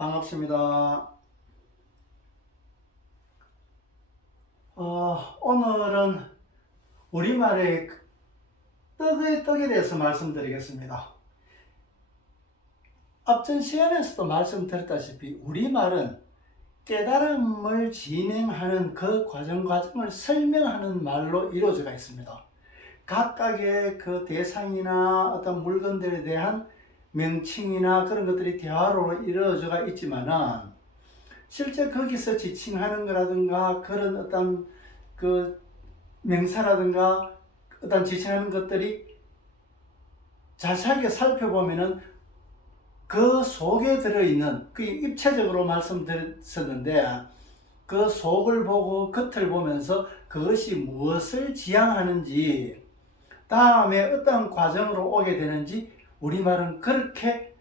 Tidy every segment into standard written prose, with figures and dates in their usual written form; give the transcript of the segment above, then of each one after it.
반갑습니다. 오늘은 우리말의 떡에 대해서 말씀드리겠습니다. 앞전 시간에서도 말씀드렸다시피 우리말은 깨달음을 진행하는 그 과정을 설명하는 말로 이루어져 있습니다. 각각의 그 대상이나 어떤 물건들에 대한 명칭이나 그런 것들이 대화로 이루어져 있지만은 실제 거기서 지칭하는 거라든가 그런 어떤 그 명사라든가 어떤 지칭하는 것들이 자세하게 살펴보면은 그 속에 들어있는, 그 입체적으로 말씀드렸었는데 그 속을 보고 겉을 보면서 그것이 무엇을 지향하는지, 다음에 어떤 과정으로 오게 되는지 우리말은 그렇게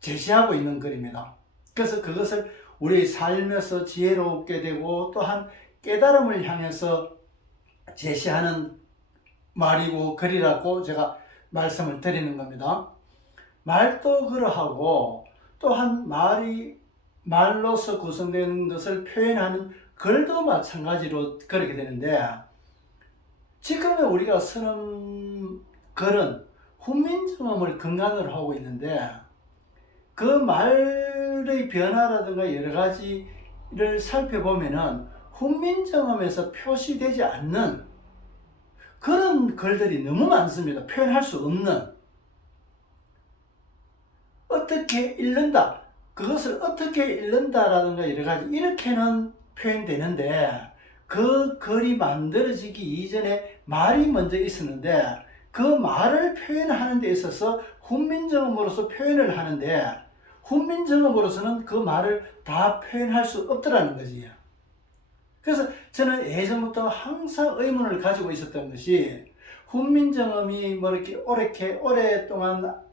제시하고 있는 글입니다. 그래서 그것을 우리 삶에서 지혜롭게 되고 또한 깨달음을 향해서 제시하는 말이고 글이라고 제가 말씀을 드리는 겁니다. 말도 그러하고 또한 말로서 구성된 것을 표현하는 글도 마찬가지로 그렇게 되는데, 지금의 우리가 쓰는 글은 훈민정음을 근간으로 하고 있는데 그 말의 변화라든가 여러 가지를 살펴보면은 훈민정음에서 표시되지 않는 그런 글들이 너무 많습니다. 표현할 수 없는, 어떻게 읽는다, 그것을 어떻게 읽는다라든가 여러 가지 이렇게는 표현되는데, 그 글이 만들어지기 이전에 말이 먼저 있었는데 그 말을 표현하는 데 있어서 훈민정음으로서 표현을 하는데 훈민정음으로서는 그 말을 다 표현할 수 없더라는 거지. 그래서 저는 예전부터 항상 의문을 가지고 있었던 것이, 훈민정음이 뭐 이렇게 오랫동안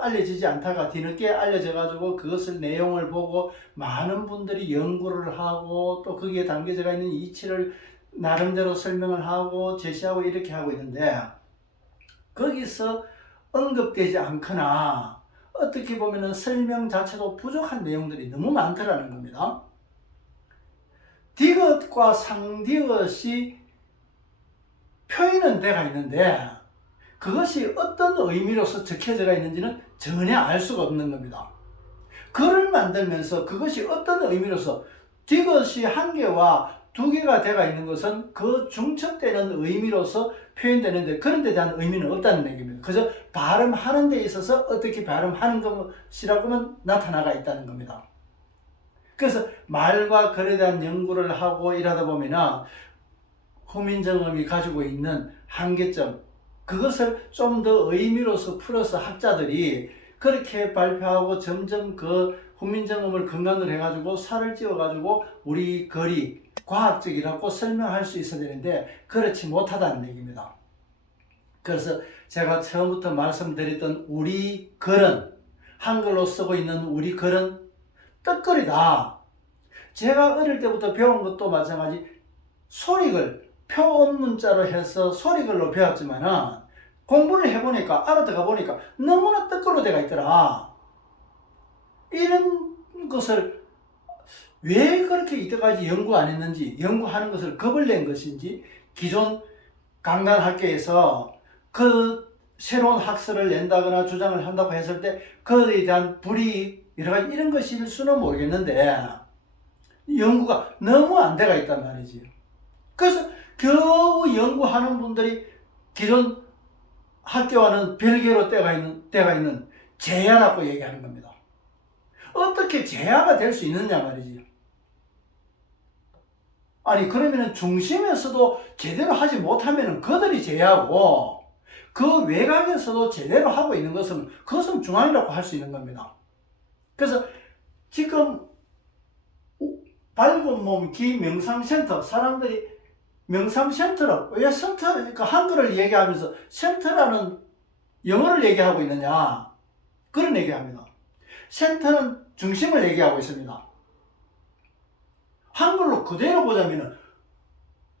알려지지 않다가 뒤늦게 알려져 가지고 그것을 내용을 보고 많은 분들이 연구를 하고 또 거기에 담겨져 있는 이치를 나름대로 설명을 하고 제시하고 이렇게 하고 있는데, 거기서 언급되지 않거나 어떻게 보면은 설명 자체도 부족한 내용들이 너무 많더라는 겁니다. 디귿과 상디귿이 표현은 되어 있는데 그것이 어떤 의미로서 적혀져 있는지는 전혀 알 수가 없는 겁니다. 글을 만들면서 그것이 어떤 의미로서, 디귿이 한 개와 두 개가 되어 있는 것은 그 중첩되는 의미로서 표현되는데 그런 데 대한 의미는 없다는 얘기입니다. 그저 발음하는 데 있어서 어떻게 발음하는 것이라고만 나타나가 있다는 겁니다. 그래서 말과 글에 대한 연구를 하고 일하다 보면은 훈민정음이 가지고 있는 한계점, 그것을 좀 더 의미로서 풀어서 학자들이 그렇게 발표하고 점점 그 훈민정음을 근간으로 해가지고 살을 찌워가지고 우리 글이 과학적이라고 설명할 수 있어야 되는데 그렇지 못하다는 얘기입니다. 그래서 제가 처음부터 말씀드렸던 우리 글은, 한글로 쓰고 있는 우리 글은 떡글이다. 제가 어릴 때부터 배운 것도 마찬가지 소리글, 표언문자로 해서 소리글로 배웠지만은 공부를 해보니까, 알아들어가 보니까 너무나 떡글로 되어 있더라. 이런 것을 왜 그렇게 이때까지 연구 안 했는지, 연구하는 것을 겁을 낸 것인지, 기존 강단학계에서 그 새로운 학설을 낸다거나 주장을 한다고 했을 때 그에 대한 불이익, 여러 가지 이런 것일 수는 모르겠는데 연구가 너무 안 돼가 있단 말이지. 그래서 겨우 연구하는 분들이 기존 학교와는 별개로 떼가 있는 제야라고 얘기하는 겁니다. 어떻게 제야가 될 수 있느냐 말이지. 아니 그러면은 중심에서도 제대로 하지 못하면은 그들이 제야고, 그 외곽에서도 제대로 하고 있는 것은 그것은 중앙이라고 할 수 있는 겁니다. 그래서 지금 밝은 몸 기명상센터, 사람들이 명상센터라고, 왜 센터, 그러니까 한글을 얘기하면서 센터라는 영어를 얘기하고 있느냐, 그런 얘기합니다. 센터는 중심을 얘기하고 있습니다. 한글로 그대로 보자면은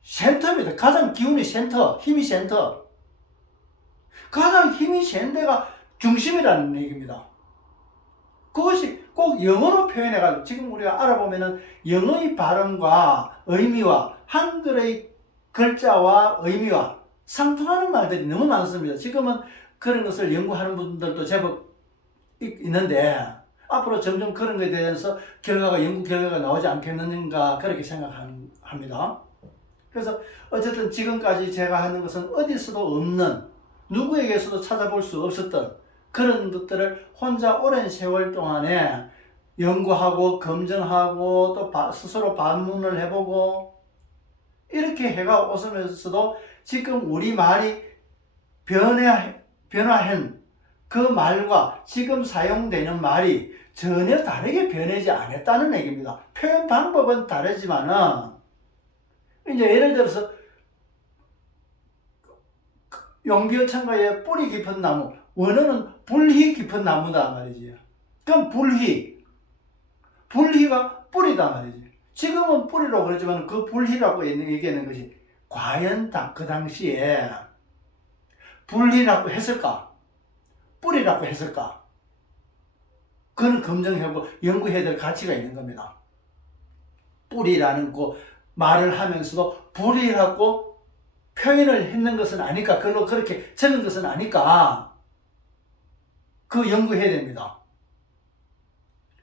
센터입니다. 가장 기운이 센터, 힘이 센터. 가장 힘이 센 데가 중심이라는 얘기입니다. 그것이 꼭 영어로 표현해가지고 지금 우리가 알아보면은 영어의 발음과 의미와 한글의 글자와 의미와 상통하는 말들이 너무 많습니다. 지금은 그런 것을 연구하는 분들도 제법 있는데 앞으로 점점 그런 것에 대해서 연구 결과가 나오지 않겠는가 그렇게 생각합니다. 그래서 어쨌든 지금까지 제가 하는 것은 어디서도 없는, 누구에게서도 찾아볼 수 없었던 그런 것들을 혼자 오랜 세월 동안에 연구하고 검증하고 또 스스로 반문을 해보고 이렇게 해가 오면서도 지금 우리 말이 변화한 그 말과 지금 사용되는 말이 전혀 다르게 변하지 않았다는 얘기입니다. 표현 방법은 다르지만은 이제 예를 들어서 용비어천가의 뿌리 깊은 나무, 원어는 불희 깊은 나무다 말이지. 그럼 불희가 뿌리다 말이지. 지금은 뿌리라고 그러지만 그 불희라고 얘기하는 것이 과연 그 당시에 불희라고 했을까? 뿌리라고 했을까? 그건 검증하고 연구해야 될 가치가 있는 겁니다. 뿌리라는 그 말을 하면서도 불이라고 표현을 했는 것은 아니까, 글로 그렇게 적은 것은 아니까 그 연구해야 됩니다.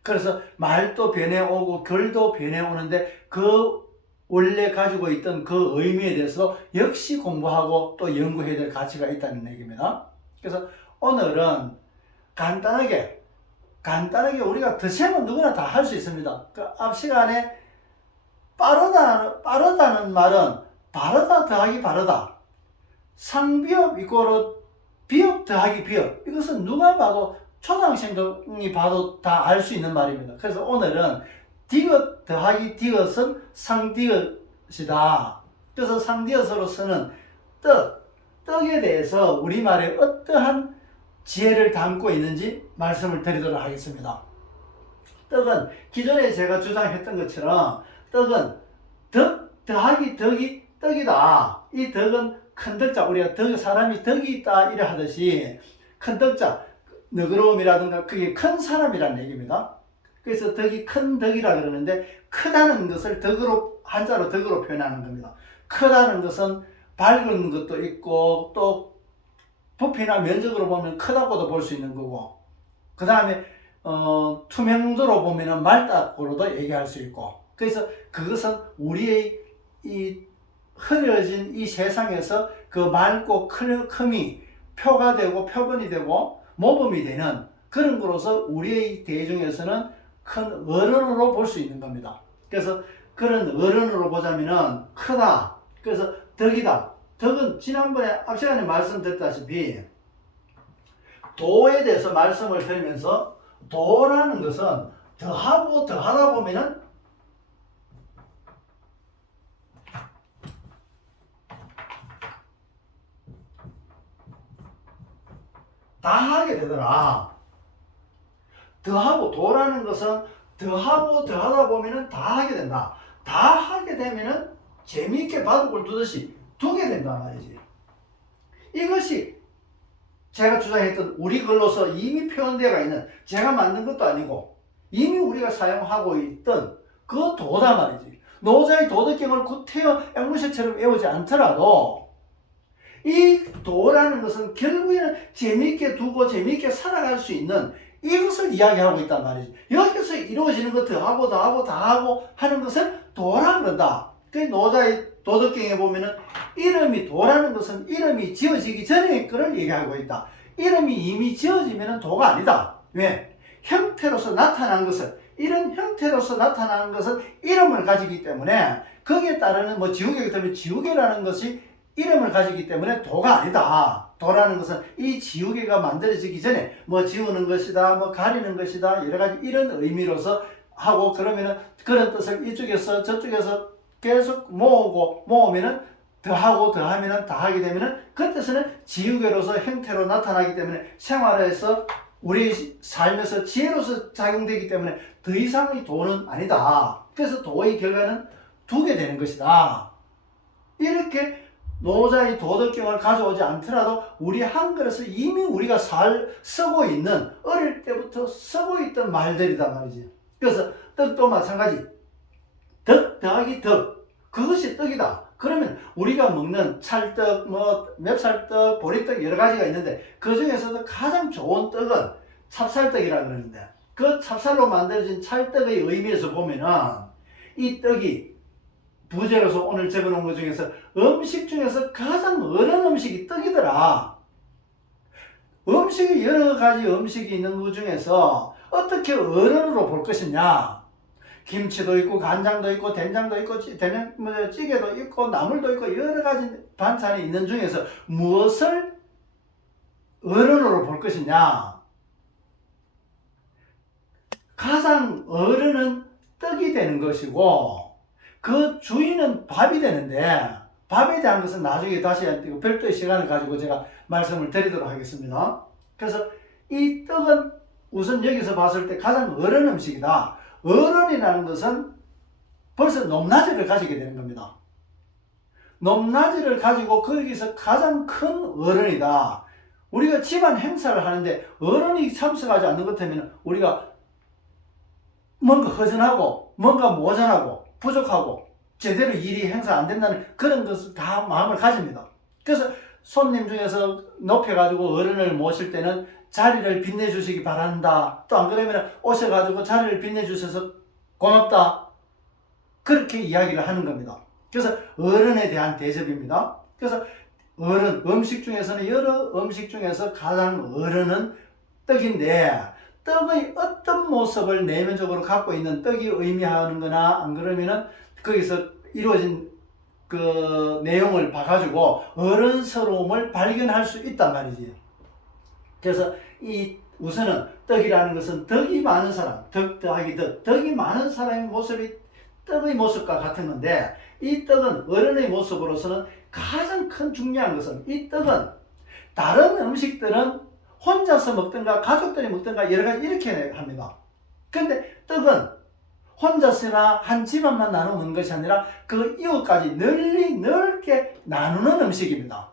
그래서 말도 변해오고 글도 변해오는데 그 원래 가지고 있던 그 의미에 대해서 역시 공부하고 또 연구해야 될 가치가 있다는 얘기입니다. 그래서 오늘은 간단하게 우리가 드시면 누구나 다 할 수 있습니다. 그 앞 시간에 빠르다는 말은 바르다 더하기 바르다, 상비업 이꼬르 비업 더하기 비업, 이것은 누가 봐도 초등학생이 봐도 다 알 수 있는 말입니다. 그래서 오늘은 디귿 더하기 디귿은 상디귿이다. 그래서 상디귿으로 쓰는 떡에 대해서 우리말에 어떠한 지혜를 담고 있는지 말씀을 드리도록 하겠습니다. 떡은 기존에 제가 주장했던 것처럼 떡은 덕 더하기 덕이 떡이다. 이 덕은 큰 덕자, 우리가 사람이 덕이 있다 이래 하듯이 큰 덕자, 너그러움이라든가 그게 큰 사람이라는 얘기입니다. 그래서 덕이 큰 덕이라 그러는데 크다는 것을 덕으로, 한자로 덕으로 표현하는 겁니다. 크다는 것은 밝은 것도 있고 또 부피나 면적으로 보면 크다고도 볼 수 있는 거고, 그 다음에 투명도로 보면 맑다고도 얘기할 수 있고, 그래서 그것은 우리의 이 흐려진 이 세상에서 그 맑고 큼이 표가 되고 표본이 되고 모범이 되는 그런 거로서 우리의 대중에서는 큰 어른으로 볼 수 있는 겁니다. 그래서 그런 어른으로 보자면은 크다. 그래서 덕이다. 덕은 지난번에 앞 시간에 말씀드렸다시피 도에 대해서 말씀을 드리면서 도라는 것은 더하고 더하다 보면은 다 하게 되더라. 더하고 도라는 것은 더하고 더하다 보면은 다 하게 된다. 다 하게 되면은 재미있게 바둑을 두듯이 두게 된단 말이지. 이것이 제가 주장했던 우리 글로서 이미 표현되어 있는, 제가 만든 것도 아니고 이미 우리가 사용하고 있던 그 도다 말이지. 노자의 도덕경을 구태여 앵무새처럼 외우지 않더라도 이 도라는 것은 결국에는 재미있게 두고 재미있게 살아갈 수 있는 이것을 이야기하고 있단 말이지. 여기서 이루어지는 것 더하고 더하고 다하고 하는 것을 도라 그런다. 그 노자의 도덕경에 보면은 이름이 도라는 것은 이름이 지어지기 전에 그걸 얘기하고 있다. 이름이 이미 지어지면은 도가 아니다. 왜? 형태로서 나타난 것을, 이런 형태로서 나타나는 것은 이름을 가지기 때문에 거기에 따르는 지우개가 되면 지우개라는 것이 이름을 가지기 때문에 도가 아니다. 도라는 것은 이 지우개가 만들어지기 전에 지우는 것이다, 가리는 것이다, 여러 가지 이런 의미로서 하고, 그러면은 그런 뜻을 이쪽에서 저쪽에서 계속 모으면은 더하고 더하면은 다 하게 되면은 그 뜻은 지우개로서 형태로 나타나기 때문에 생활에서 우리 삶에서 지혜로서 작용되기 때문에 더 이상의 도는 아니다. 그래서 도의 결과는 두게 되는 것이다. 이렇게 노자의 도덕경을 가져오지 않더라도 우리 한글에서 이미 우리가 쓰고 있는, 어릴 때부터 쓰고 있던 말들이단 말이지. 그래서 떡도 마찬가지. 덕 더하기 덕, 그것이 떡이다. 그러면 우리가 먹는 찰떡, 맵쌀떡, 보리떡 여러 가지가 있는데 그 중에서도 가장 좋은 떡은 찹쌀떡이라 그러는데, 그 찹쌀로 만들어진 찰떡의 의미에서 보면은 이 떡이 부제로서 오늘 적어놓은 것 중에서 음식 중에서 가장 어려운 음식이 떡이더라. 음식이 여러 가지 음식이 있는 것 중에서 어떻게 어른으로 볼 것이냐. 김치도 있고 간장도 있고 된장도 있고 찌개도 있고 나물도 있고 여러 가지 반찬이 있는 중에서 무엇을 어른으로 볼 것이냐. 가장 어른은 떡이 되는 것이고 그 주인은 밥이 되는데, 밥에 대한 것은 나중에 다시 별도의 시간을 가지고 제가 말씀을 드리도록 하겠습니다. 그래서 이 떡은 우선 여기서 봤을 때 가장 어려운 음식이다. 어른이라는 것은 벌써 높낮이를 가지게 되는 겁니다. 높낮이를 가지고 거기서 가장 큰 어른이다. 우리가 집안 행사를 하는데 어른이 참석하지 않는 것 같으면 우리가 뭔가 허전하고 뭔가 모자라고 부족하고 제대로 일이 행사 안 된다는 그런 것을 다 마음을 가집니다. 그래서 손님 중에서 높여가지고 어른을 모실 때는 자리를 빛내주시기 바란다. 또 안 그러면 오셔가지고 자리를 빛내주셔서 고맙다. 그렇게 이야기를 하는 겁니다. 그래서 어른에 대한 대접입니다. 그래서 어른, 음식 중에서는 여러 음식 중에서 가장 어른은 떡인데, 떡의 어떤 모습을 내면적으로 갖고 있는 떡이 의미하는 거나 안 그러면은 거기서 이루어진 그 내용을 봐가지고 어른스러움을 발견할 수 있단 말이지. 그래서 이 우선은 떡이라는 것은 덕이 많은 사람, 덕 더하기 덕, 덕이 많은 사람의 모습이 떡의 모습과 같은 건데, 이 떡은 어른의 모습으로서는 가장 큰 중요한 것은, 이 떡은 다른 음식들은 혼자서 먹든가 가족들이 먹든가 여러 가지 이렇게 합니다. 그런데 떡은 혼자서나 한 집안만 나눠 먹는 것이 아니라 그 이웃까지 널리 넓게 나누는 음식입니다.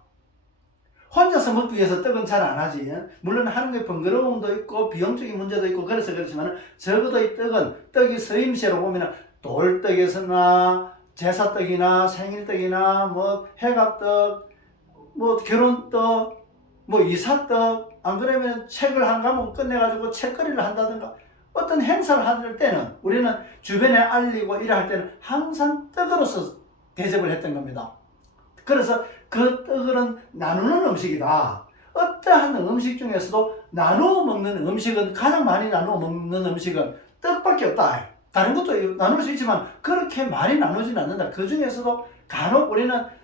혼자서 먹기 위해서 떡은 잘 안 하지. 물론 하는 게 번거로움도 있고 비용적인 문제도 있고 그래서 그렇지만, 적어도 이 떡은 떡이 서임시로 보면 돌떡에서나 제사떡이나 생일떡이나 해갑떡, 결혼떡, 이사떡, 안 그러면 책을 한 과목 끝내가지고 책거리를 한다든가 어떤 행사를 할 때는 우리는 주변에 알리고 이래 할 때는 항상 떡으로서 대접을 했던 겁니다. 그래서 그 떡은 나누는 음식이다. 어떠한 음식 중에서도 나누어 먹는 음식은, 가장 많이 나누어 먹는 음식은 떡밖에 없다. 다른 것도 나눌 수 있지만 그렇게 많이 나누지는 않는다. 그 중에서도 간혹 우리는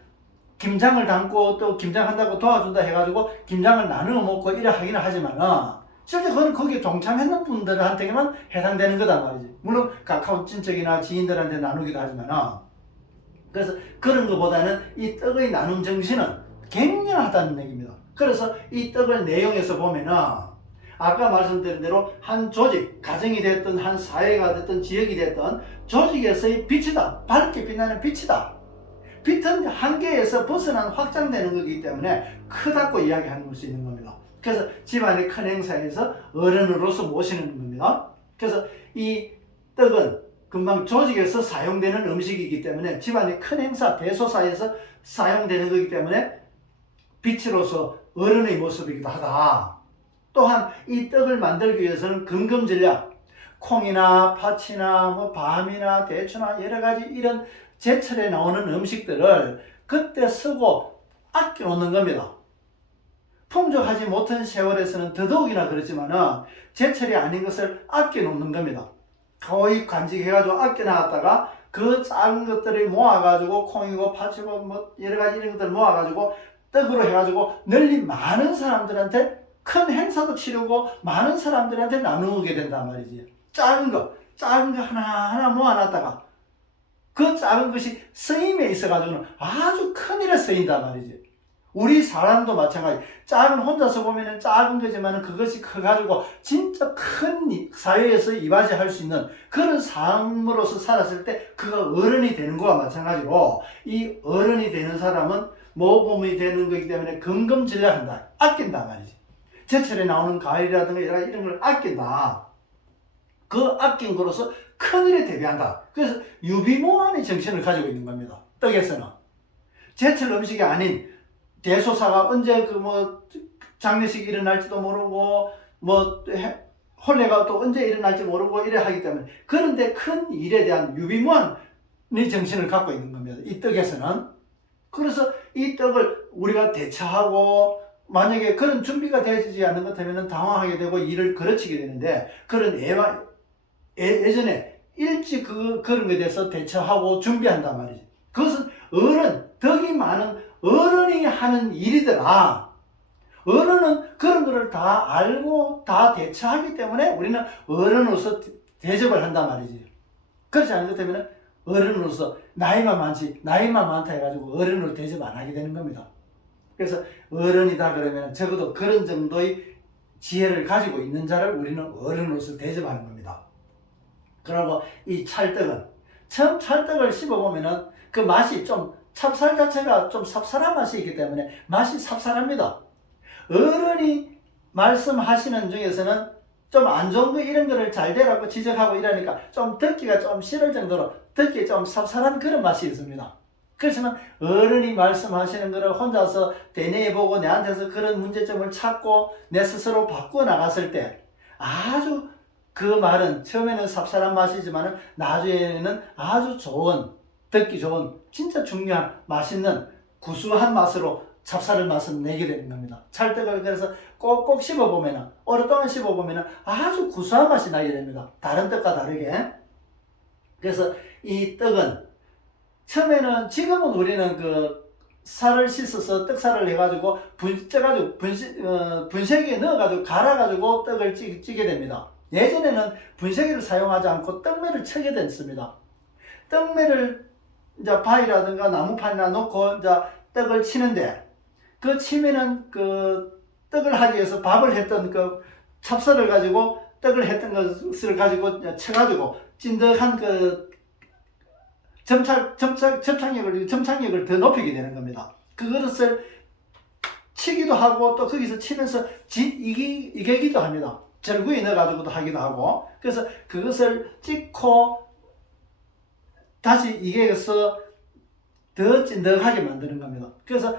김장을 담고 또 김장한다고 도와준다 해가지고 김장을 나누어 먹고 이래 하기는 하지만 실제 그건 거기에 동참했는 분들한테만 해당되는 거단 말이지. 물론 가까운 친척이나 지인들한테 나누기도 하지만 그래서 그런 것보다는 이 떡의 나눔 정신은 굉장하다는 얘기입니다. 그래서 이 떡을 내용에서 보면은 아까 말씀드린 대로 한 조직, 가정이 됐든 한 사회가 됐든 지역이 됐든 조직에서의 빛이다. 밝게 빛나는 빛이다. 빛은 한계에서 벗어난 확장되는 거기 때문에 크다고 이야기할 수 있는 겁니다. 그래서 집안의 큰 행사에서 어른으로서 모시는 겁니다. 그래서 이 떡은 금방 조직에서 사용되는 음식이기 때문에 집안의 큰 행사, 대소사에서 사용되는 거기 때문에 빛으로서 어른의 모습이기도 하다. 또한 이 떡을 만들기 위해서는 금금전략, 콩이나 팥이나 밤이나 대추나 여러 가지 이런 제철에 나오는 음식들을 그때 쓰고 아껴 놓는 겁니다. 풍족하지 못한 세월에서는 더더욱이나 그렇지만 제철이 아닌 것을 아껴 놓는 겁니다. 거의 간직해가지고 아껴 놨다가 그 작은 것들을 모아가지고 콩이고 팥이고 여러 가지 이런 것들 모아가지고 떡으로 해가지고 널리 많은 사람들한테 큰 행사도 치르고 많은 사람들한테 나누게 된단 말이지. 작은 거 하나하나 모아놨다가 그 작은 것이 쓰임에 있어가지고는 아주 큰 일에 쓰인단 말이지. 우리 사람도 마찬가지. 작은 혼자서 보면은 작은 거지만 그것이 커가지고 진짜 큰 사회에서 이바지할 수 있는 그런 삶으로서 살았을 때 그가 어른이 되는 거와 마찬가지로 이 어른이 되는 사람은 모범이 되는 거기 때문에 금금전략한다. 아낀다 말이지. 제철에 나오는 과일이라든가 이런 걸 아낀다. 그 아낀 거로서 큰일에 대비한다. 그래서 유비무환의 정신을 가지고 있는 겁니다. 떡에서는. 제철 음식이 아닌 대소사가 언제 장례식이 일어날지도 모르고 혼례가 또 언제 일어날지 모르고 이래 하기 때문에, 그런데 큰 일에 대한 유비무환의 정신을 갖고 있는 겁니다. 이 떡에서는. 그래서 이 떡을 우리가 대처하고 만약에 그런 준비가 되지 않는 것 같으면 당황하게 되고 일을 거르치게 되는데, 그런 예전에 일찍 그런 것에 대해서 대처하고 준비한단 말이지. 그것은 덕이 많은 어른이 하는 일이더라. 어른은 그런 거를 다 알고 다 대처하기 때문에 우리는 어른으로서 대접을 한단 말이지. 그렇지 않은 것 때문에 어른으로서 나이만 많다 해가지고 어른으로 대접 안 하게 되는 겁니다. 그래서 어른이다 그러면 적어도 그런 정도의 지혜를 가지고 있는 자를 우리는 어른으로서 대접하는 겁니다. 그리고 이 찰떡은 처음 찰떡을 씹어보면은 그 맛이 좀, 찹쌀 자체가 좀 쌉쌀한 맛이 있기 때문에 맛이 쌉쌀합니다. 어른이 말씀하시는 중에서는 좀 안 좋은 거 이런 거를 잘 되라고 지적하고 이러니까 좀 듣기가 좀 싫을 정도로 듣기 좀 쌉쌀한 그런 맛이 있습니다. 그렇지만 어른이 말씀하시는 거를 혼자서 되뇌어보고 내한테서 그런 문제점을 찾고 내 스스로 바꾸어 나갔을 때 아주 그 말은 처음에는 쌉쌀한 맛이지만 나중에는 아주 좋은, 듣기 좋은, 진짜 중요한, 맛있는, 구수한 맛으로 찹쌀을 맛을 내게 되는 겁니다. 찰떡을 그래서 꼭꼭 씹어보면, 오랫동안 씹어보면 아주 구수한 맛이 나게 됩니다. 다른 떡과 다르게. 그래서 이 떡은 처음에는, 지금은 우리는 그 살을 씻어서 떡살을 해가지고 분쇄기에 넣어가지고 갈아가지고 떡을 찌게 됩니다. 예전에는 분쇄기를 사용하지 않고 떡매를 쳐게 됐습니다. 떡매를 이제 바위라든가 나무판이나 놓고 이제 떡을 치는데, 그 치면은 그 떡을 하기 위해서 밥을 했던 그 찹쌀을 가지고 떡을 했던 것을 가지고 쳐가지고 찐득한 그 점착력을 더 높이게 되는 겁니다. 그것을 치기도 하고 또 거기서 치면서 이기기도 합니다. 절구에 넣어가지고도 하기도 하고. 그래서 그것을 찍고 다시 이겨서 더 찐득하게 만드는 겁니다. 그래서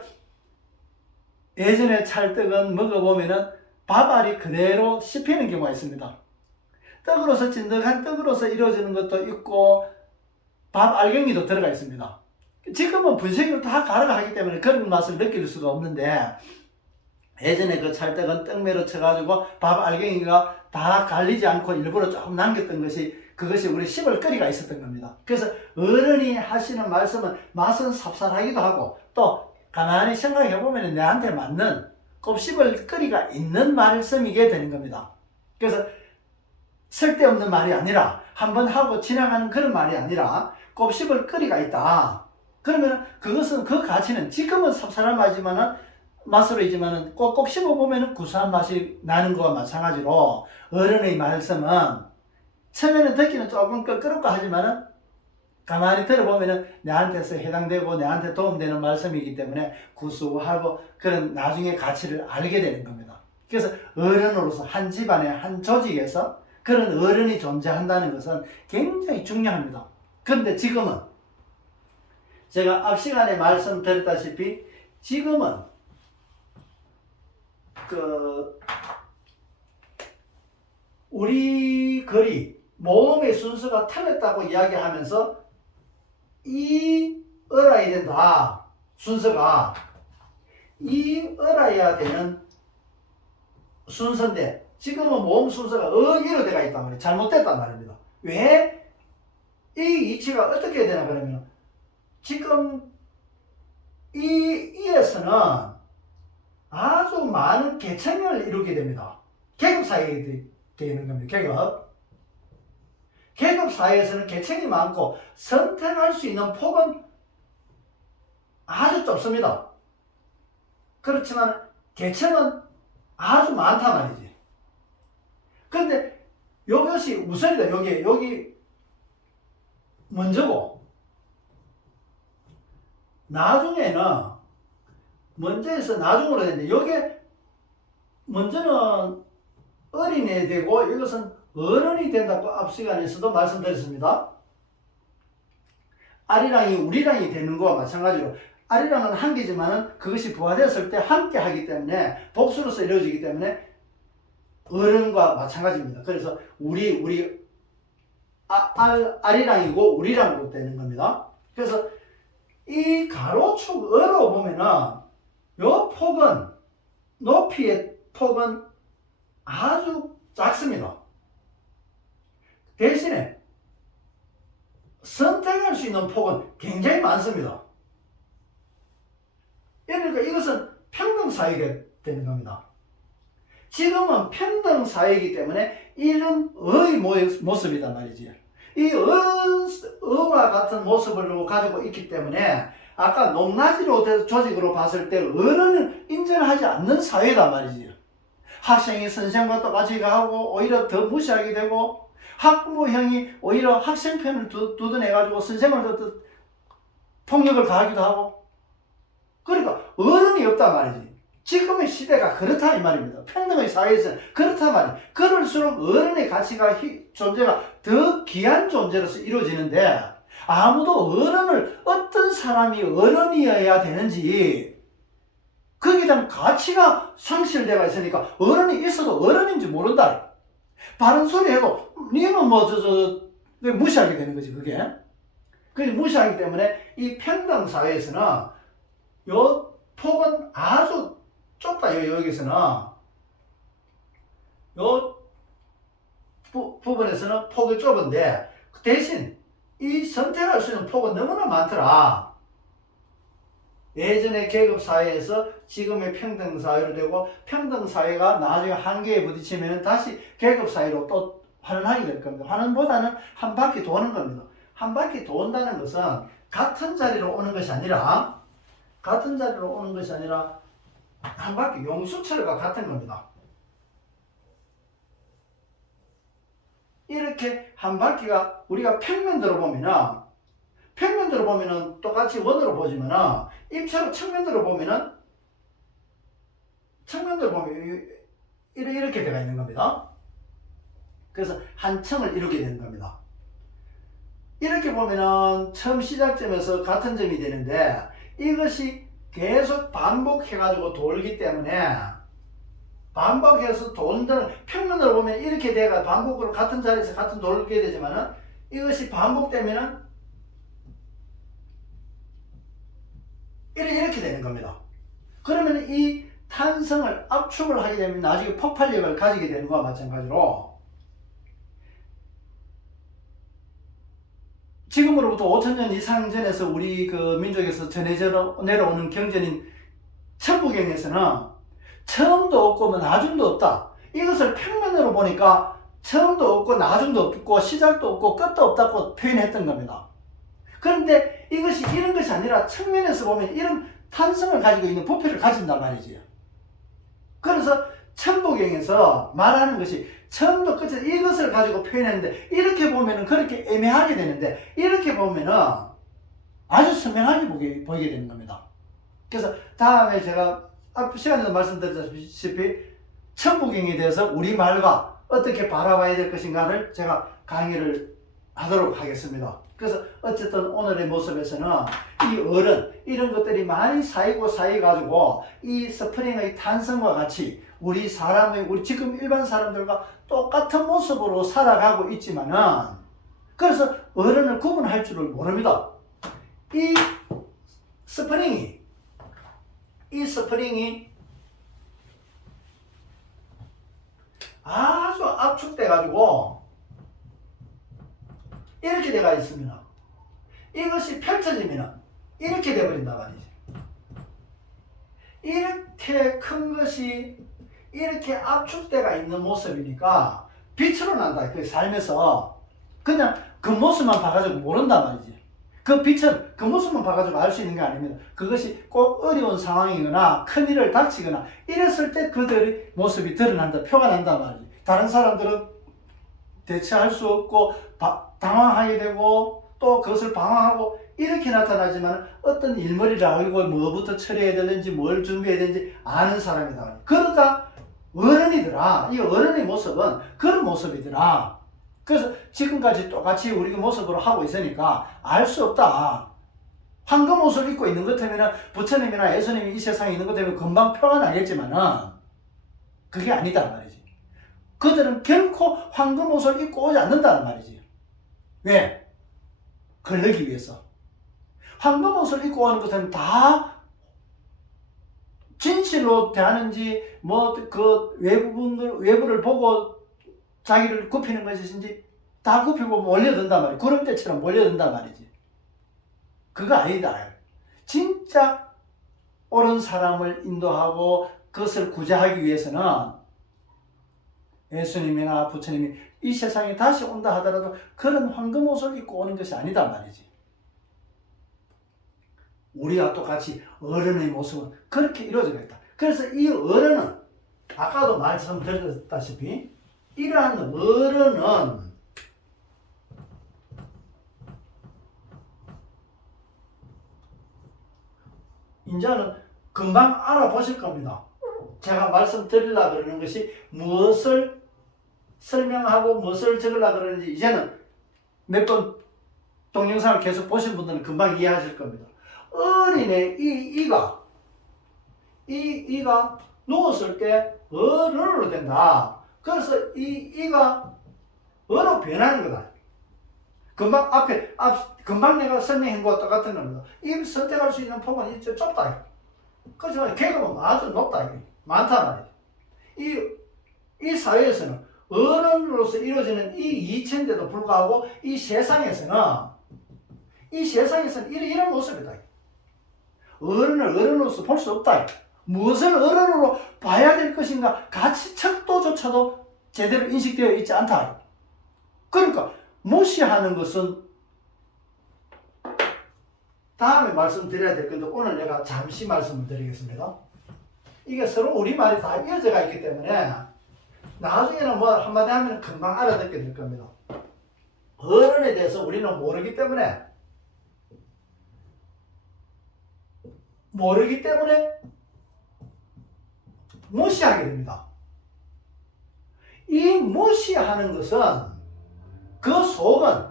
예전에 찰떡은 먹어보면은 밥알이 그대로 씹히는 경우가 있습니다. 떡으로서 찐득한 떡으로서 이루어지는 것도 있고 밥 알갱이도 들어가 있습니다. 지금은 분쇄기로 다 갈아가기 때문에 그런 맛을 느낄 수가 없는데, 예전에 그 찰떡은 떡매로 쳐가지고 밥 알갱이가 다 갈리지 않고 일부러 조금 남겼던 그것이 우리 씹을 거리가 있었던 겁니다. 그래서 어른이 하시는 말씀은 맛은 삽살하기도 하고 또 가만히 생각해 보면 내한테 맞는 곱씹을 거리가 있는 말씀이게 되는 겁니다. 그래서 쓸데없는 말이 아니라 한번 하고 지나가는 그런 말이 아니라 곱씹을 거리가 있다. 그러면 그것은 그 가치는 지금은 삽살한 맛으로이지만은 꼭꼭 씹어보면 구수한 맛이 나는 것과 마찬가지로 어른의 말씀은 처음에는 듣기는 조금 껄끄럽고 하지만은 가만히 들어보면은 내한테서 해당되고 내한테 도움되는 말씀이기 때문에 구수하고 그런 나중에 가치를 알게 되는 겁니다. 그래서 어른으로서 한 집안의 한 조직에서 그런 어른이 존재한다는 것은 굉장히 중요합니다. 그런데 지금은 제가 앞 시간에 말씀드렸다시피 지금은 우리 거리 모험의 순서가 틀렸다고 이야기하면서 이어라야 된다. 순서가 이어라야 되는 순서인데 지금은 모험 순서가 어기로 되어 있단 말이에요. 잘못됐단 말입니다. 왜? 이 이치가 어떻게 되나 그러면 지금 이에서는 아주 많은 계층을 이루게 됩니다. 계급 사회에 되는 겁니다. 계급 사회에서는 계층이 많고 선택할 수 있는 폭은 아주 좁습니다. 그렇지만 계층은 아주 많단 말이지. 그런데 이것이 우선이다. 여기 먼저고 나중에는 먼저에서 나중으로 되는데 요게 먼저는 어린애 되고 이것은 어른이 된다고 앞 시간에서도 말씀드렸습니다. 아리랑이 우리랑이 되는 거와 마찬가지로 아리랑은 한 개지만은 그것이 부화되었을 때 함께 하기 때문에 복수로서 이루어지기 때문에 어른과 마찬가지입니다. 그래서 아리랑이고 우리랑으로 되는 겁니다. 그래서 이 가로축 어로 보면은 요 폭은 높이의 폭은 아주 작습니다. 대신에 선택할 수 있는 폭은 굉장히 많습니다. 그러니까 이것은 평등사회가 되는 겁니다. 지금은 평등사회이기 때문에 이런 의 모습이단 말이지. 이 의와 같은 모습을 가지고 있기 때문에 아까 높낮이로 조직으로 봤을 때 어른을 인정하지 않는 사회단 말이지. 학생이 선생과 똑같이 하고 오히려 더 무시하게 되고 학부모형이 오히려 학생 편을 두둔해가지고 선생을 더 폭력을 가하기도 하고 그러니까 어른이 없단 말이지. 지금의 시대가 그렇다 이 말입니다. 평등의 사회에서는 그렇단 말이에요. 그럴수록 어른의 가치가 존재가 더 귀한 존재로서 이루어지는데 아무도 어른을 어떤 사람이 어른이어야 되는지 거기에 대한 가치가 상실되어 있으니까 어른이 있어도 어른인지 모른다. 바른 소리 해도 니는 무시하게 되는 거지 그게. 그게 무시하기 때문에 이 평등 사회에서는 요 폭은 아주 좁다. 여기서는 요 부분에서는 폭이 좁은데 대신 이 선택할 수 있는 폭은 너무나 많더라. 예전의 계급사회에서 지금의 평등사회로 되고 평등사회가 나중에 한계에 부딪히면 다시 계급사회로 또 환원하게 될 겁니다. 환원보다는 한 바퀴 도는 겁니다. 한 바퀴 돈다는 것은 같은 자리로 오는 것이 아니라 한 바퀴 용수철과 같은 겁니다. 이렇게 한 바퀴가 우리가 평면으로 보면은 똑같이 원으로 보지만은 입체로 측면으로 보면 이렇게 되어 있는 겁니다. 그래서 한 층을 이루게 되는 겁니다. 이렇게 보면은 처음 시작점에서 같은 점이 되는데 이것이 계속 반복해가지고 돌기 때문에 반복해서 돈다는 평면으로 보면 이렇게 돼가 반복으로 같은 자리에서 같은 돌게 되지만은 이것이 반복되면은 이렇게 되는 겁니다. 그러면 이 탄성을 압축을 하게 되면 나중에 폭발력을 가지게 되는 것과 마찬가지로 지금으로부터 5,000년 이상 전에서 우리 그 민족에서 전해져 내려오는 경전인 천부경에서는 처음도 없고 나중도 없다. 이것을 평면으로 보니까 처음도 없고 나중도 없고 시작도 없고 끝도 없다고 표현했던 겁니다. 그런데 이것이 이런 것이 아니라 측면에서 보면 이런 탄성을 가지고 있는 부패를 가진단 말이지요. 그래서 천부경에서 말하는 것이 처음도 끝에서 이것을 가지고 표현했는데 이렇게 보면은 그렇게 애매하게 되는데 이렇게 보면은 아주 선명하게 보이게 되는 겁니다. 그래서 다음에 제가 앞 시간에도 말씀드렸다시피 천부경에 대해서 우리말과 어떻게 바라봐야 될 것인가를 제가 강의를 하도록 하겠습니다. 그래서 어쨌든 오늘의 모습에서는 이 어른 이런 것들이 많이 쌓여가지고 이 스프링의 탄성과 같이 우리 지금 일반 사람들과 똑같은 모습으로 살아가고 있지만은 그래서 어른을 구분할 줄을 모릅니다. 이 스프링이 아주 압축돼가지고 이렇게 돼가 있습니다. 이것이 펼쳐지면 이렇게 돼버린단 말이지. 이렇게 큰 것이 이렇게 압축돼가 있는 모습이니까 빛으로 난다. 그 삶에서 그냥 그 모습만 봐가지고 모른단 말이지. 그 빛은 그 모습만 봐가지고 알 수 있는 게 아닙니다. 그것이 꼭 어려운 상황이거나 큰일을 닥치거나 이랬을 때 그들의 모습이 드러난다, 표가 난단 말이지. 다른 사람들은 대처할 수 없고 당황하게 되고 또 그것을 방황하고 이렇게 나타나지만 어떤 일머리를 알고 뭐부터 처리해야 되는지 뭘 준비해야 되는지 아는 사람이다. 그러니까 어른이더라. 이 어른의 모습은 그런 모습이더라. 그래서 지금까지 똑같이 우리 모습으로 하고 있으니까 알 수 없다. 황금 옷을 입고 있는 것 때문에 부처님이나 예수님이 이 세상에 있는 것 때문에 금방 표가 나겠지만은 그게 아니다 말이지. 그들은 결코 황금 옷을 입고 오지 않는다는 말이지. 왜? 걸르기 위해서. 황금 옷을 입고 오는 것은 다 진실로 대하는지 뭐 그 외부를 보고 자기를 굽히는 것이신지 다 굽히고 몰려든단 말이지. 구름대처럼 몰려든단 말이지. 그거 아니다. 진짜 옳은 사람을 인도하고 그것을 구제하기 위해서는 예수님이나 부처님이 이 세상에 다시 온다 하더라도 그런 황금 옷을 입고 오는 것이 아니다 말이지. 우리와 똑같이 어른의 모습은 그렇게 이루어져야겠다. 그래서 이 어른은 아까도 말씀드렸다시피 이러한 어른은 이제는 금방 알아보실 겁니다. 제가 말씀드리려고 그러는 것이 무엇을 설명하고 무엇을 적으려고 그러는지 이제는 몇 번 동영상을 계속 보신 분들은 금방 이해하실 겁니다. 어린애 이가 누웠을 때 어른으로 된다. 그래서 이가 어로 변하는 거다. 금방 내가 설명한 것과 똑같은 겁니다. 이 선택할 수 있는 폭은 이제 좁다. 그렇지만 계급은 아주 높다. 많다 말이지. 이 사회에서는 어른으로서 이루어지는 이 이치인데도 불구하고 이 세상에서는 이런 모습이다. 어른을 어른으로서 볼 수 없다. 무엇을 어른으로 봐야 될 것인가 가치척도조차도 제대로 인식되어 있지 않다. 그러니까 무시하는 것은 다음에 말씀드려야 될 건데 오늘 내가 잠시 말씀을 드리겠습니다. 이게 서로 우리말이 다 이어져가 있기 때문에 나중에는 뭐 한마디 하면 금방 알아듣게 될 겁니다. 어른에 대해서 우리는 모르기 때문에 무시하게 됩니다. 이 무시하는 것은 그 속은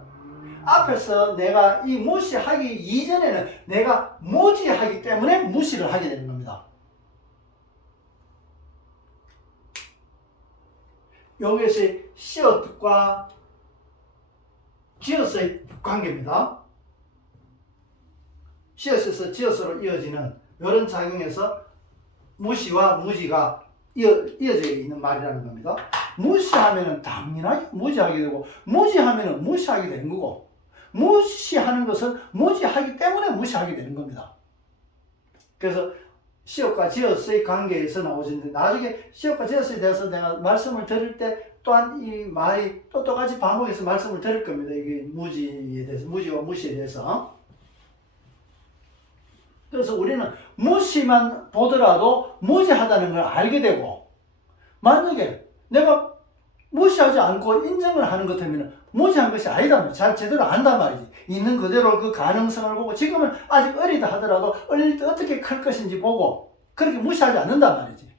앞에서 내가 이 무시하기 이전에는 내가 무지하기 때문에 무시를 하게 되는 겁니다. 여기에서 시옷과 지어서의 관계입니다. 시옷에서 지어서로 이어지는 이런 작용에서 무시와 무지가 이어져 있는 말이라는 겁니다. 무시하면은 당연하게 무지하게 되고 무지하면은 무시하게 되는 거고 무시하는 것은 무지하기 때문에 무시하게 되는 겁니다. 그래서 시옷과 지어서의 관계에서 나오는데 나중에 시옷과 지어서에 대해서 내가 말씀을 드릴 때 또한 이 말이 또 똑같이 반복해서 말씀을 드릴 겁니다. 이게 무지에 대해서, 무지와 무시에 대해서. 그래서 우리는 무시만 보더라도 무지하다는 걸 알게 되고 만약에 내가 무시하지 않고 인정을 하는 것 때문에 무지한 것이 아니다. 잘 제대로 안단 말이지. 있는 그대로 그 가능성을 보고 지금은 아직 어리다 하더라도 어릴 때 어떻게 클 것인지 보고 그렇게 무시하지 않는단 말이지.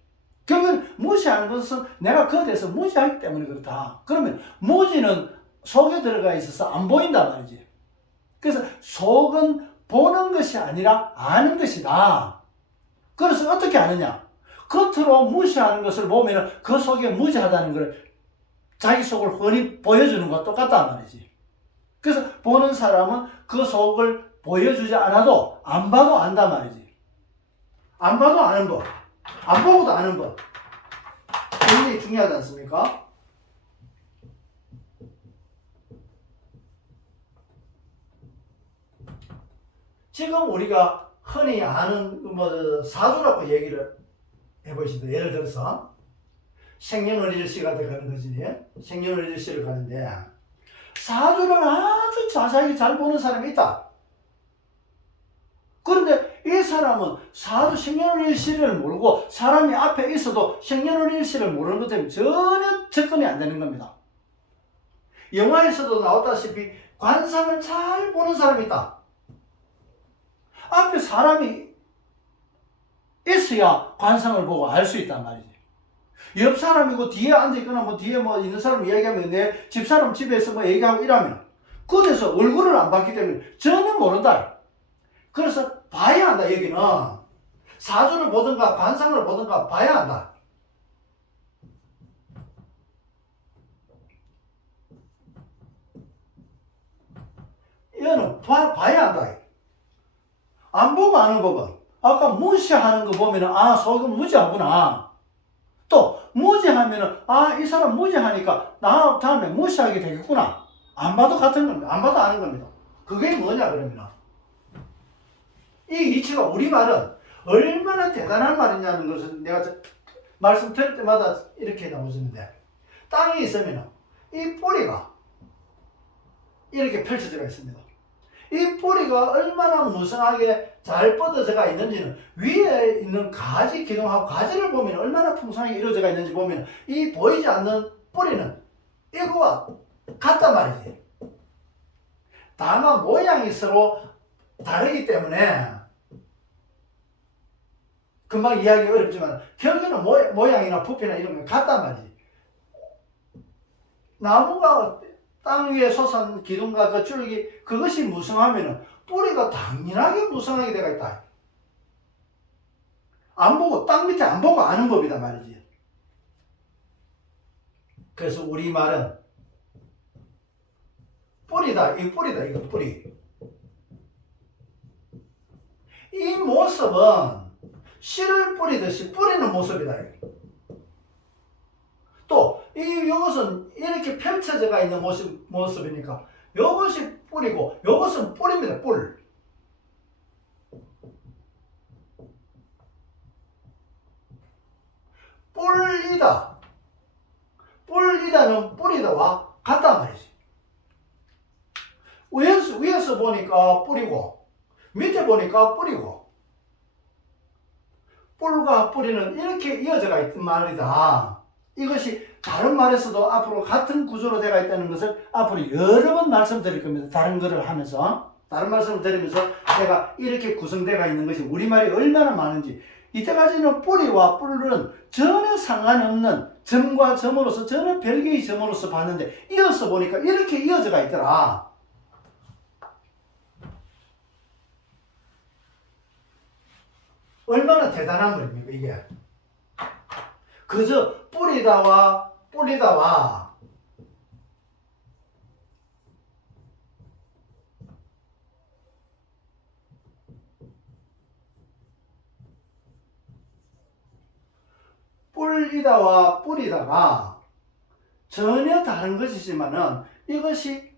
결국은 무시하는 것은 내가 그에 대해서 무시하기 때문에 그렇다. 그러면 무지는 속에 들어가 있어서 안 보인단 말이지. 그래서 속은 보는 것이 아니라 아는 것이다. 그래서 어떻게 아느냐? 겉으로 무시하는 것을 보면 그 속에 무지하다는 걸 자기 속을 훤히 보여주는 것과 똑같단 말이지. 그래서 보는 사람은 그 속을 보여주지 않아도 안 봐도 안단 말이지. 안 봐도 아는 법, 안 보고도 아는 법. 굉장히 중요하지 않습니까? 지금 우리가 흔히 아는 사주라고 얘기를 해보십니다. 예를 들어서 생년월일시가 들어가는 거지. 생년월일시를 가는데 사주를 아주 자세하게 잘 보는 사람이 있다. 그런데 이 사람은 사주 생년월일시를 모르고 사람이 앞에 있어도 생년월일시를 모르는 것 때문에 전혀 접근이 안 되는 겁니다. 영화에서도 나왔다시피 관상을 잘 보는 사람이 있다. 앞에 사람이 있어야 관상을 보고 알 수 있단 말이지. 옆 사람이고 뒤에 앉아있거나 뭐 뒤에 뭐 있는 사람 이야기하면 내 집사람 집에서 뭐 얘기하고 이러면 그래서 얼굴을 안 봤기 때문에 전혀 모른다. 그래서 봐야 한다. 여기는 사주를 보든가 관상을 보든가 봐야 한다. 이거는 봐야 한다. 안 보고 아는 법은 아까 무시하는 거 보면은 아 속은 무지하구나. 또 무지하면은 아 이 사람 무지하니까 나 다음에 무시하게 되겠구나. 안 봐도 같은 겁니다. 안 봐도 아는 겁니다. 그게 뭐냐 그러면 이 이치가 우리말은 얼마나 대단한 말이냐는 것을 내가 말씀 드릴 때마다 이렇게 나오시는데 땅이 있으면 이 뿌리가 이렇게 펼쳐져 있습니다. 이 뿌리가 얼마나 무성하게 잘 뻗어져가 있는지는 위에 있는 가지 기둥하고 가지를 보면 얼마나 풍성하게 이루어져가 있는지 보면 이 보이지 않는 뿌리는 이거와 같단 말이지. 다만 모양이 서로 다르기 때문에 금방 이해하기 어렵지만 결국에는 모양이나 부피나 이런 건 같단 말이지. 나무가 땅 위에 솟은 기둥과 그 줄기 그것이 무성하면은 뿌리가 당연하게 무성하게 되어 있다. 안 보고 땅 밑에 안 보고 아는 법이다 말이지. 그래서 우리 말은 뿌리다. 이 뿌리다. 이거 뿌리. 이 모습은 씨를 뿌리듯이 뿌리는 모습이다. 또 이것은 이렇게 펼쳐져가 있는 모습이니까 이것이 뿌리고 이것은 뿌리입니다. 뿔. 뿔이다. 뿔이다는 뿌리다와 같단 말이지. 위에서 보니까 뿌리고 밑에 보니까 뿌리고 뿔과 뿌리는 이렇게 이어져가 있단 말이다. 이것이 다른 말에서도 앞으로 같은 구조로 되어 있다는 것을 앞으로 여러 번 말씀드릴 겁니다. 다른 거를 하면서 다른 말씀을 드리면서 내가 이렇게 구성되어 있는 것이 우리말이 얼마나 많은지 이때까지는 뿌리와 뿔은 전혀 상관없는 점과 점으로서 전혀 별개의 점으로서 봤는데 이어서 보니까 이렇게 이어져가 있더라. 얼마나 대단한 말입니까 이게. 그저 뿌리다와 뿌리다와 뿔리다와 뿌리다가 전혀 다른 것이지만은 이것이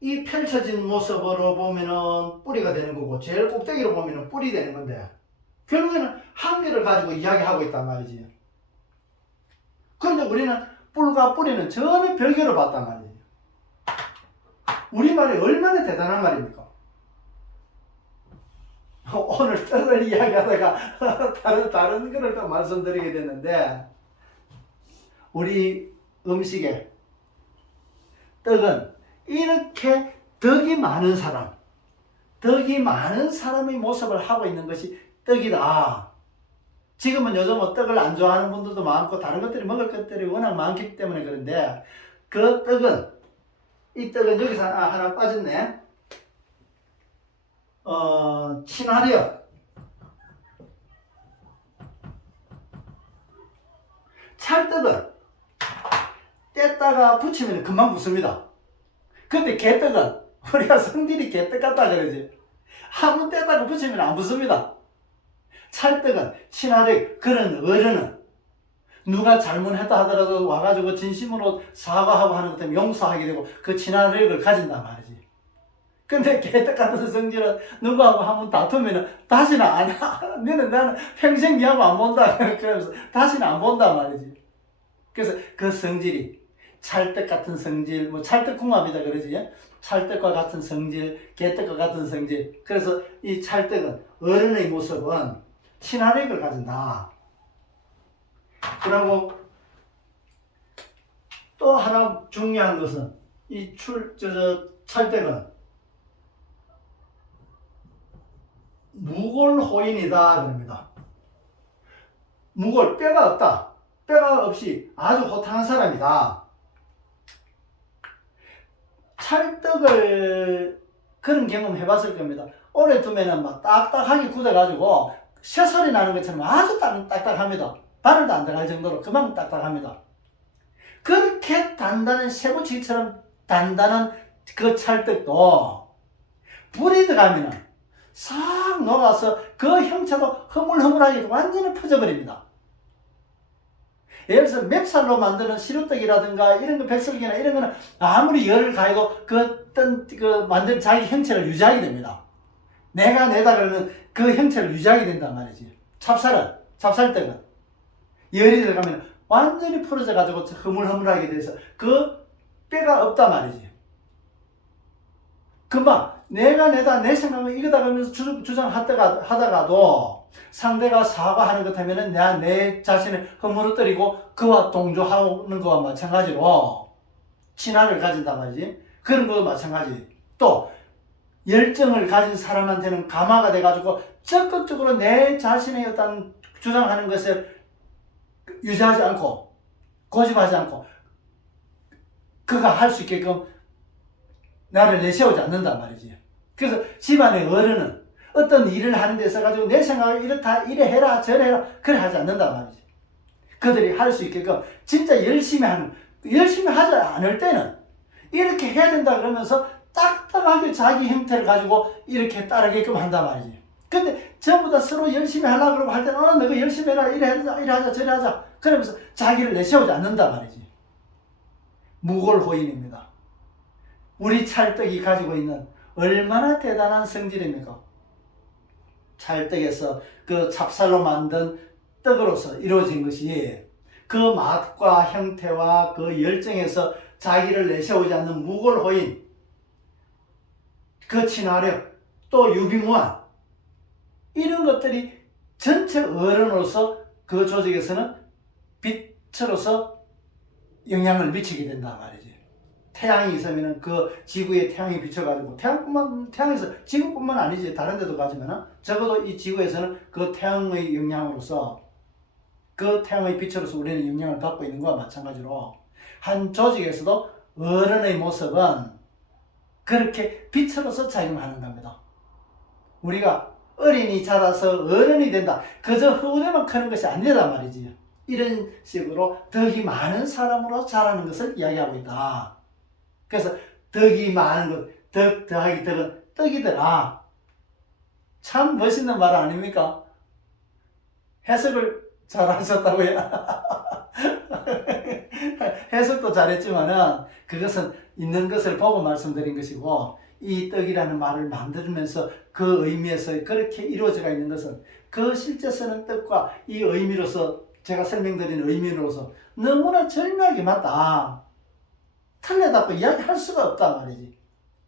이 펼쳐진 모습으로 보면은 뿌리가 되는 거고 제일 꼭대기로 보면은 뿔이 되는 건데 결국에는 한 개를 가지고 이야기하고 있단 말이지. 그런데 우리는 뿔과 뿌리는 전혀 별개로 봤단 말이에요. 우리말이 얼마나 대단한 말입니까? 오늘 떡을 이야기하다가 다른 거를 또 말씀드리게 됐는데 우리 음식에 떡은 이렇게 덕이 많은 사람의 모습을 하고 있는 것이 떡이다. 지금은 요즘 떡을 안 좋아하는 분들도 많고 다른 것들이 먹을 것들이 워낙 많기 때문에 그런데 그 떡은 이 떡은 여기서 하나 빠졌네. 친화력. 찰떡은 뗐다가 붙이면 금방 붙습니다. 근데 개떡은 우리가 성질이 개떡 같다 그러지. 한번 뗐다가 붙이면 안 붙습니다. 찰떡은 친화력 그런 어른은 누가 잘못했다 하더라도 와가지고 진심으로 사과하고 하는 것 때문에 용서하게 되고 그 친화력을 가진단 말이지. 근데 개떡 같은 성질은 누구하고 한번 다투면 다시는 안 해. 나는 평생 니하고 안 본다. 그러면서 다시는 안 본단 말이지. 그래서 그 성질이 찰떡 같은 성질, 뭐 찰떡궁합이다 그러지. 찰떡과 같은 성질, 개떡과 같은 성질. 그래서 이 찰떡은 어른의 모습은 친화력을 가진다. 그리고 또 또 하나 중요한 것은 이 찰떡은 무골호인이다 그럽니다. 무골, 뼈가 없다. 뼈가 없이 아주 호탕한 사람이다. 찰떡을 그런 경험 해봤을 겁니다. 오래 두면은 막 딱딱하게 굳어가지고 쇠소리 나는 것처럼 아주 딱딱합니다. 바늘도 안 들어갈 정도로 그만큼 딱딱합니다. 그렇게 단단한 쇠붙이처럼 단단한 그 찰떡도 불이 들어가면은 싹 녹아서 그 형체도 흐물흐물하게 완전히 퍼져버립니다. 예를 들어서 맵쌀로 만드는 시루떡이라든가 이런 거 백설기나 이런 거는 아무리 열을 가해도 그 어떤 그 만든 자기 형체를 유지하게 됩니다. 내가 내다 그러면 그 형체를 유지하게 된단 말이지. 찹쌀떡은 열이 들어가면 완전히 풀어져 가지고 흐물흐물하게 돼서 그 뼈가 없단 말이지. 금방 내가 내다 내 생각은 이거다 그러면서 주장하다가도 상대가 사과하는 것 하면은 내 자신을 허물어뜨리고 그와 동조하는 것과 마찬가지로 친화를 가진단 말이지. 그런 것도 마찬가지. 또 열정을 가진 사람한테는 감화가 돼가지고 적극적으로 내 자신의 어떤 주장하는 것을 유지하지 않고 고집하지 않고 그가 할 수 있게끔 나를 내세우지 않는단 말이지. 그래서 집안의 어른은 어떤 일을 하는 데 있어가지고 내 생각을 이렇다 이래 해라 저래 해라 그래 하지 않는단 말이지. 그들이 할 수 있게끔 진짜 열심히 하지 않을 때는 이렇게 해야 된다 그러면서 딱딱하게 자기 형태를 가지고 이렇게 따르게끔 한단 말이지. 근데 전부 다 서로 열심히 하려고 그러고 할 때는 너가 열심히 해라 이래 하자 저래 하자 그러면서 자기를 내세우지 않는단 말이지. 무골호인입니다. 우리 찰떡이 가지고 있는 얼마나 대단한 성질입니까? 찰떡에서 그 찹쌀로 만든 떡으로서 이루어진 것이 그 맛과 형태와 그 열정에서 자기를 내세우지 않는 무골호인, 그 친화력, 또 유비무환 이런 것들이 전체 어른으로서 그 조직에서는 빛으로서 영향을 미치게 된단 말이지. 태양이 있으면 그 지구에 태양이 비춰가지고 태양에서 지구뿐만 아니지 다른 데도 가지만 적어도 이 지구에서는 그 태양의 영향으로서 그 태양의 빛으로서 우리는 영향을 받고 있는 것과 마찬가지로 한 조직에서도 어른의 모습은 그렇게 빛으로서 작용하는 겁니다. 우리가 어린이 자라서 어른이 된다. 그저 허우대만 크는 것이 아니란 말이지. 이런 식으로 덕이 많은 사람으로 자라는 것을 이야기하고 있다. 그래서 덕이 많은 것, 더하기 덕은 떡이더라. 참 멋있는 말 아닙니까? 해석을 잘하셨다고요. 해석도 잘했지만은 그것은 있는 것을 보고 말씀드린 것이고 이 떡이라는 말을 만들면서 그 의미에서 그렇게 이루어져 있는 것은 그 실제 쓰는 뜻과 이 의미로서 제가 설명드린 의미로서 너무나 절묘하게 맞다. 틀려다고 이야기할 수가 없단 말이지.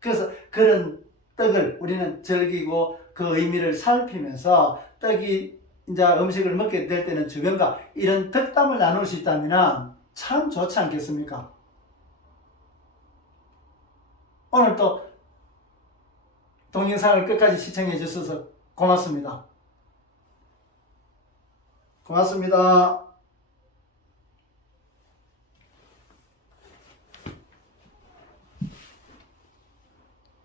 그래서 그런 떡을 우리는 즐기고 그 의미를 살피면서 떡이 이제 음식을 먹게 될 때는 주변과 이런 덕담을 나눌 수 있다면 참 좋지 않겠습니까? 오늘 또 동영상을 끝까지 시청해 주셔서 고맙습니다. 고맙습니다.